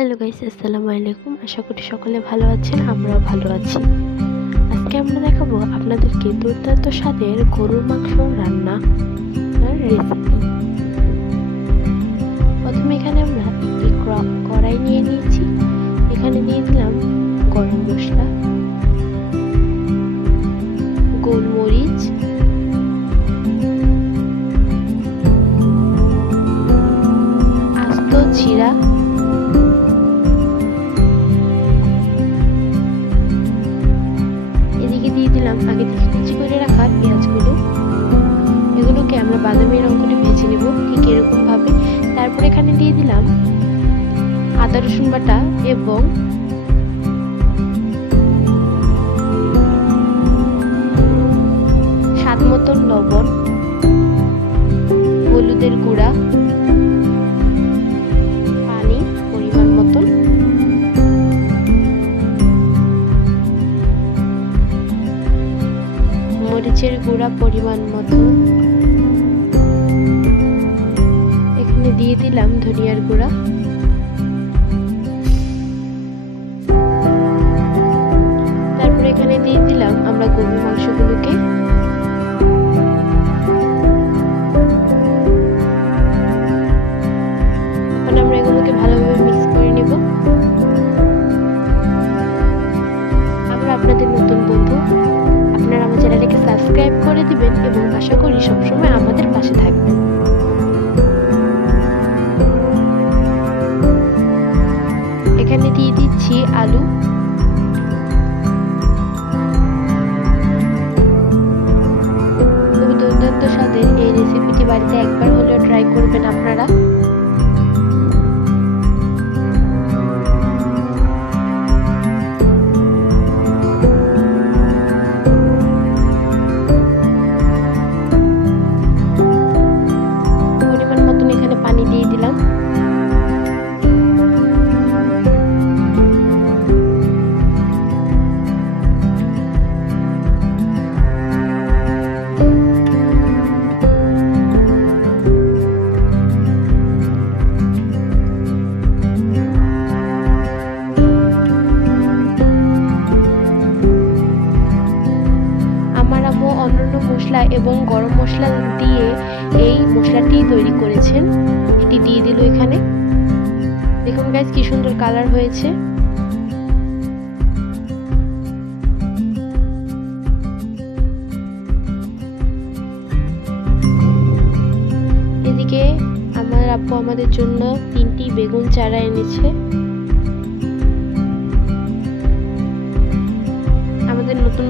Hello guys, আসসালামু আলাইকুম। আশা করি সকলে ভালো আছেন, আমরাও ভালো আছি। আজকে আমরা দেখাবো আপনাদেরকে দুর্দান্ত স্বাদের গরুর মাংস রান্না রেসিপি প্রথমে এখানে আমরা একটি কড়াই নিয়ে নিয়েছি। এখানে দিয়ে দিলাম গরম মশলা, গোলমরিচ আগে থেকে কুচি করে রাখা পেঁয়াজগুলো। এগুলোকে আমরা বাদামি রং করে ভেজে নেব, ঠিক এরকমভাবে তারপর এখানে দিয়ে দিলাম আদা, রসুন বাটা এবং স্বাদ মতন লবণ, হলুদের গুঁড়া মরিচের গুঁড়া পরিমাণ মতো। এখানে দিয়ে দিলাম ধনিয়ার গুঁড়া। তারপর এখানে দিয়ে দিলাম আমরা গরুর মাংসগুলোকে। দিবেন এবং আশা করি সবসময় আমাদের পাশে থাকবেন। এখানে দিয়ে দিচ্ছি আলু। খুবই দুর্দান্ত স্বাদের এই রেসিপিটি বাড়িতে একবার হলেও ট্রাই করবেন আপনারা। অন্যান্য মশলা এবং গরম মশলা দিয়ে এই মশলাটি তৈরি করেছেন। এটি দিয়ে দিল এখানে। দেখুন গাইজ কি সুন্দর কালার হয়েছে। এদিকে আমার আব্বু আমাদের জন্য তিনটি বেগুন চারা এনেছে।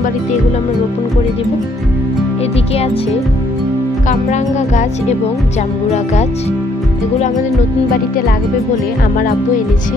বাড়িতে এগুলো আমরা রোপণ করে দেব। এদিকে আছে কামরাঙ্গা গাছ এবং জাম্বুরা গাছ। এগুলো আমাদের নতুন বাড়িতে লাগবে বলে আমার আব্বু এনেছে।